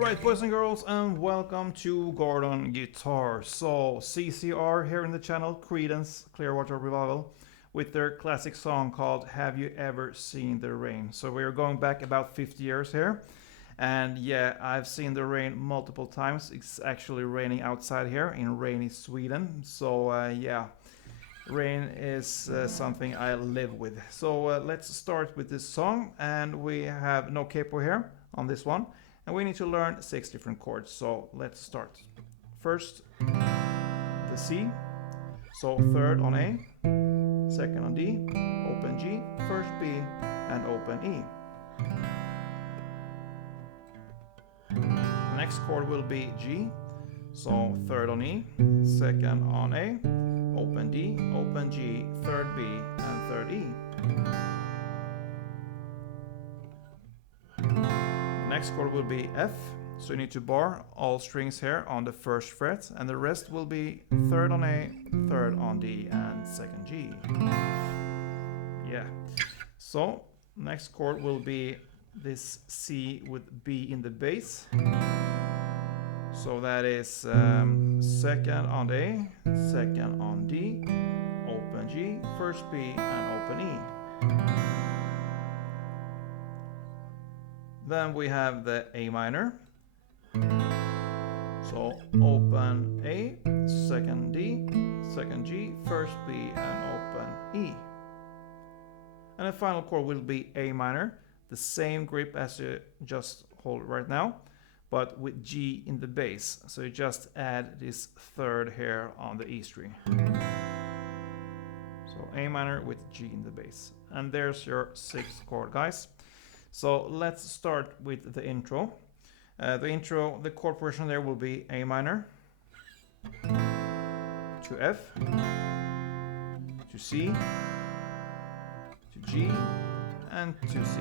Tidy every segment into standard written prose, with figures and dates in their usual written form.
Alright, boys and girls, and welcome to Gordon Guitar. So, CCR here in the channel, Creedence, Clearwater Revival, with their classic song called Have You Ever Seen the Rain? So we're going back about 50 years here. And yeah, I've seen the rain multiple times. It's actually raining outside here in rainy Sweden. So yeah, rain is something I live with. So let's start with this song. And we have no capo here on this one. And we need to learn 6 different chords. So let's start. First, the C. So third on A, second on D, open G, first B, and open E. The next chord will be G. So third on E, second on A, open D, open G, third B, and third E. Next chord will be F, so you need to bar all strings here on the first fret, and the rest will be third on A, third on D, and second G. Yeah. So next chord will be this C with B in the bass. So that is second on A, second on D, open G, first B, and open E. Then we have the A minor. So open A, second D, second G, first B, and open E. And the final chord will be A minor, the same grip as you just hold right now, but with G in the bass. So you just add this third here on the E string. So A minor with G in the bass. And there's your 6th chord, guys. So let's start with the intro. The chord portion there will be A minor, to F, to C, to G, and to C.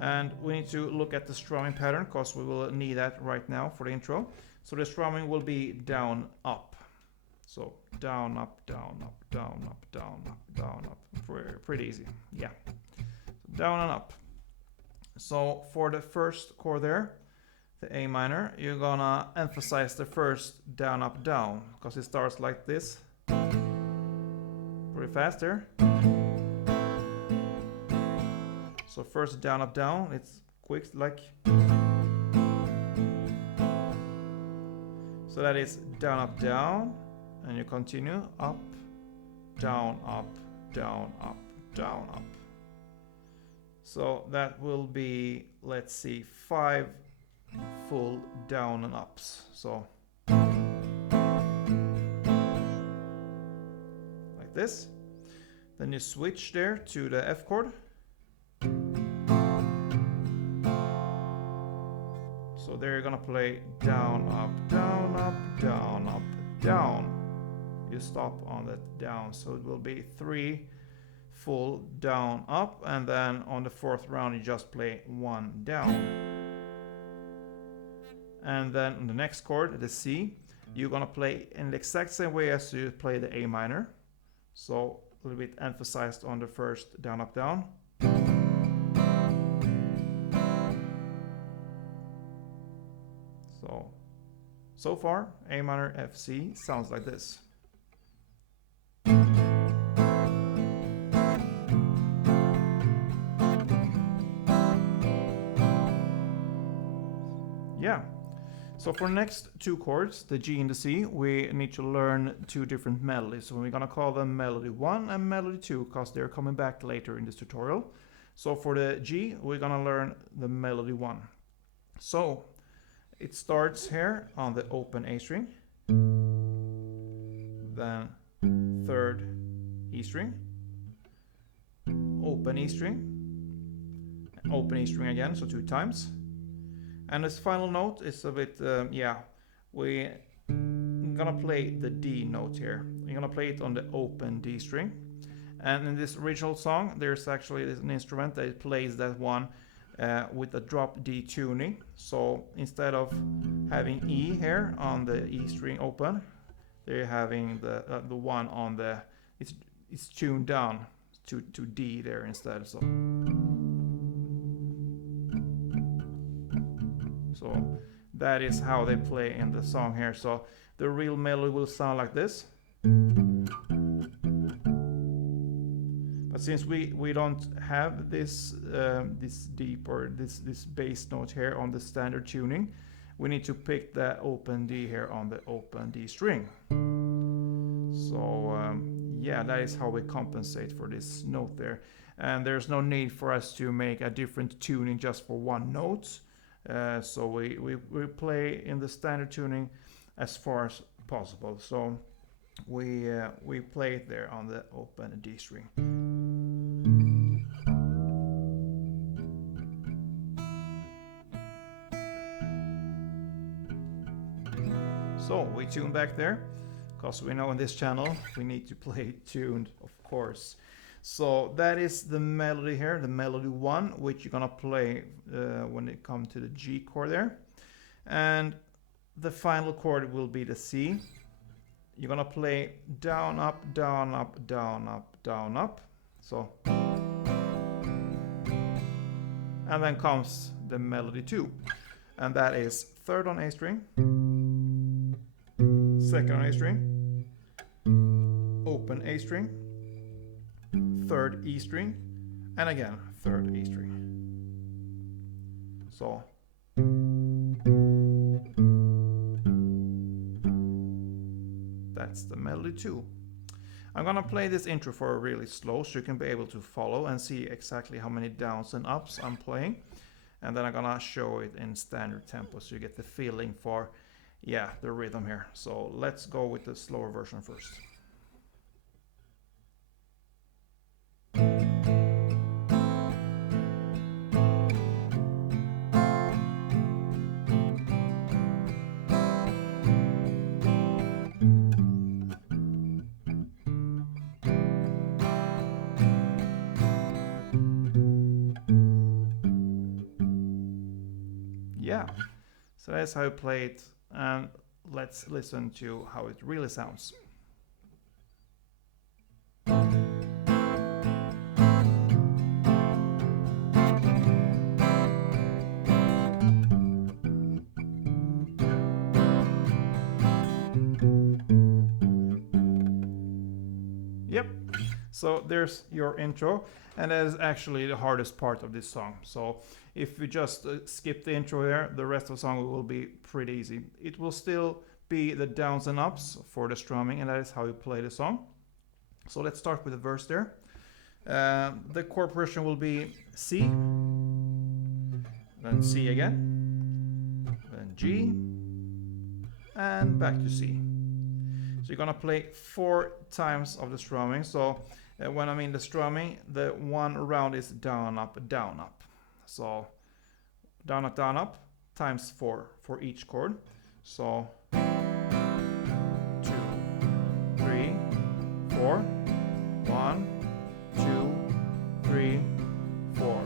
And we need to look at the strumming pattern because we will need that right now for the intro. So the strumming will be down, up. So down, up, down, up, down, up, down, up, down, up. Pretty easy, yeah. Down and up. So for the first chord there, the A minor, you're gonna emphasize the first down, up, down, because it starts like this. Pretty fast there. So first down, up, down, it's quick like. So that is down, up, down, and you continue up, down, up, down, up, down, up. So that will be, let's see, 5 full down and ups. So like this. Then you switch there to the F chord. So there you're gonna play down, up, down, up, down, up, down. You stop on that down. So it will be 3 full down, up, and then on the 4th round you just play 1 down. And then on the next chord, the C, you're gonna play in the exact same way as you play the A minor. So a little bit emphasized on the first down, up, down. So far, A minor, F, C sounds like this. Yeah, so for next 2 chords, the G and the C, we need to learn 2 different melodies. So we're gonna call them melody 1 and melody 2 because they're coming back later in this tutorial. So for the G, we're gonna learn the melody 1. So it starts here on the open A string, then 3rd E string, open E string, open E string again, so 2 times. And this final note is a bit, we're gonna play the D note here. We're gonna play it on the open D string. And in this original song, there's actually an instrument that plays that one with a drop D tuning. So instead of having E here on the E string open, they're having the one on the, it's tuned down to D there instead. So So that is how they play in the song here. So the real melody will sound like this. But since we don't have this this deep or this bass note here on the standard tuning, we need to pick the open D here on the open D string. So yeah, that is how we compensate for this note there. And there's no need for us to make a different tuning just for one note. So we play in the standard tuning as far as possible. So we play it there on the open D string. So we tune back there, because we know in this channel we need to play tuned, of course. So that is the melody here, the melody 1, which you're gonna play when it comes to the G chord there. And the final chord will be the C. You're gonna play down, up, down, up, down, up, down, up. So, and then comes the melody 2, and that is 3rd on A string, 2nd on A string, open A string, 3rd E string, and again 3rd E string. So that's the melody 2. I'm gonna play this intro for really slow so you can be able to follow and see exactly how many downs and ups I'm playing, and then I'm gonna show it in standard tempo so you get the feeling for, yeah, the rhythm here. So let's go with the slower version first. Yeah, so that's how I play it, and let's listen to how it really sounds. Yep, so there's your intro, and that is actually the hardest part of this song. So if we just skip the intro here, the rest of the song will be pretty easy. It will still be the downs and ups for the strumming, and that is how you play the song. So let's start with the verse there. The chord progression will be C, then C again, then G, and back to C. So you're gonna play 4 times of the strumming. So when I mean the strumming, the one round is down, up, down, up. So down, up, times 4 for each chord. So 2, 3, 4, 1, 2, 3, 4.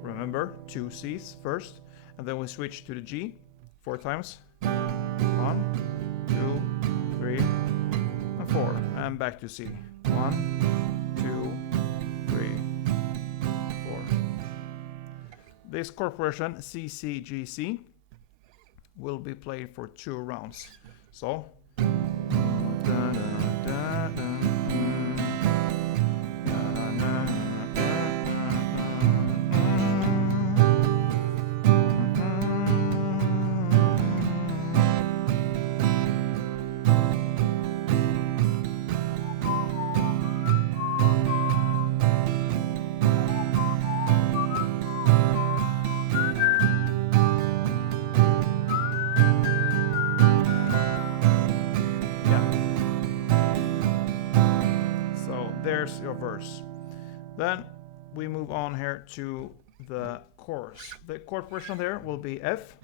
Remember, 2 C's first, and then we switch to the G 4 times. 1, 2, 3, and 4, and back to C. 1, 2, 3, 4. This chord progression, C, C, G, C, will be played for 2 rounds. So there's your verse. Then we move on here to the chorus. The chord progression there will be F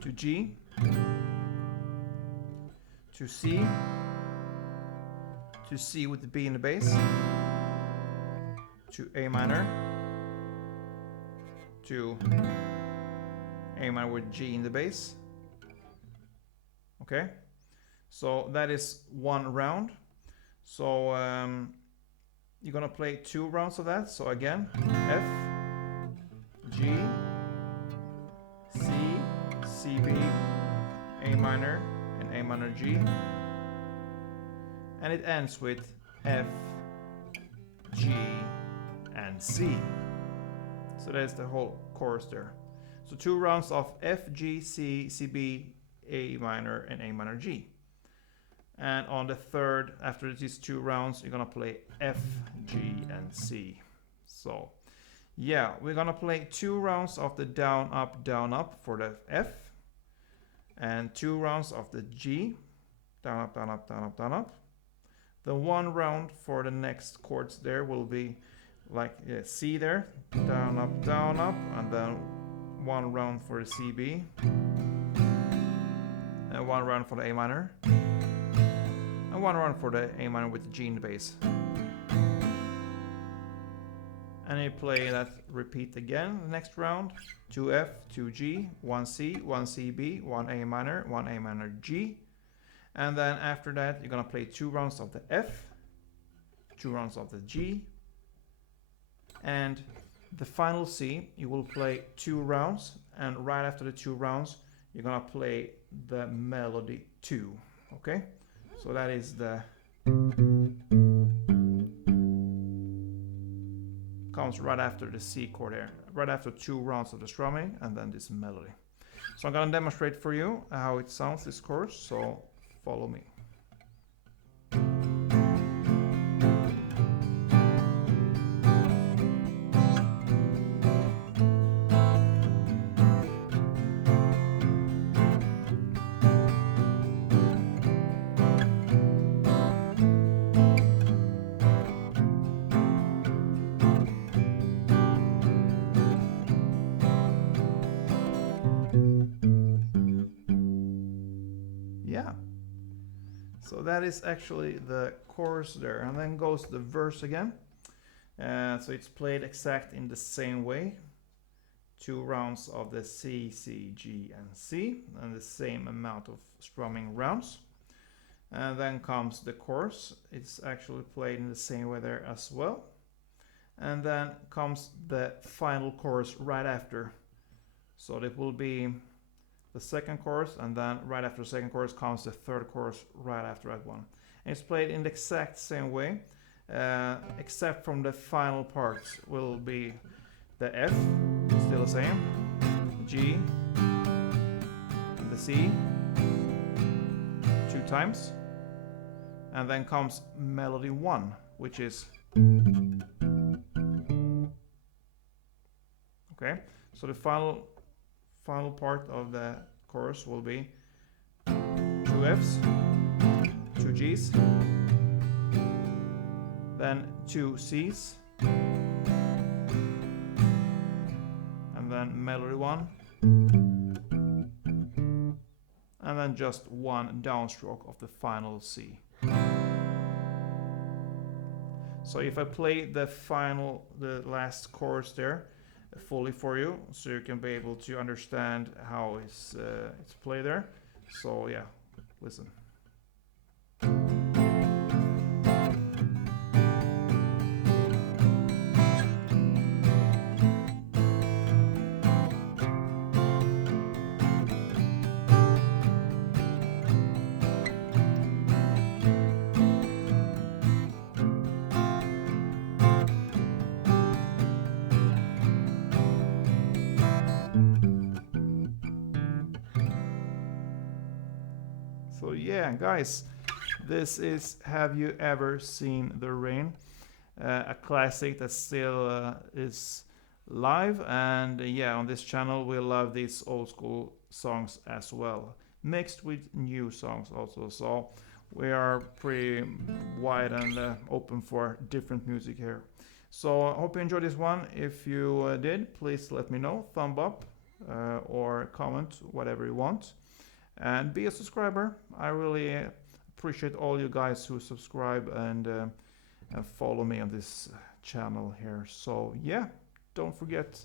to G to C with the B in the bass to A minor to A minor with G in the bass. Okay, so that is 1 round. So you're gonna play 2 rounds of that. So again, F, G, C, B, A minor, and A minor, G. And it ends with F, G, and C. So that's the whole chorus there. So 2 rounds of F, G, C, C, B, A minor, and A minor, G. And on the third, after these 2 rounds, you're gonna play F, G, and C. So yeah, we're gonna play 2 rounds of the down, up for the F, and 2 rounds of the G, down, up, down, up, down, up, down, up. The 1 round for the next chords there will be like C there, down, up, and then 1 round for the C, B, and 1 round for the A minor, and 1 round for the A minor with the G in the bass. And you play that repeat again the next round. 2 F, 2 G, 1 C, 1 C, B, 1 A minor, 1 A minor, G. And then after that you're gonna play 2 rounds of the F, 2 rounds of the G, and the final C you will play 2 rounds, and right after the 2 rounds you're gonna play the melody 2. Okay, so that is the comes right after the C chord here, right after 2 rounds of the strumming, and then this melody. So I'm gonna demonstrate for you how it sounds, this chorus, so follow me. Yeah, so that is actually the chorus there, and then goes the verse again. So it's played exact in the same way. 2 rounds of the C, C, G, and C, and the same amount of strumming rounds. And then comes the chorus. It's actually played in the same way there as well. And then comes the final chorus right after. So it will be the second chorus, and then right after the second chorus comes the third chorus right after that one. And it's played in the exact same way, except from the final parts will be the F, still the same, the G, and the C, 2 times, and then comes melody 1, which is okay. So the final part of the chorus will be 2 Fs, 2 Gs, then 2 Cs, and then melody 1, and then just 1 downstroke of the final C. So if I play the last chorus there fully for you, so you can be able to understand how it's played there. So yeah, listen. So yeah, guys, this is Have You Ever Seen the Rain? A classic that still is live, and yeah, on this channel we love these old school songs as well, mixed with new songs also. So we are pretty wide and open for different music here. So I hope you enjoyed this one. If you did, please let me know, thumb up or comment, whatever you want. And be a subscriber. I really appreciate all you guys who subscribe and follow me on this channel here. So yeah, don't forget.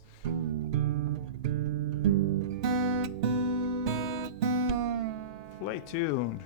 Stay tuned.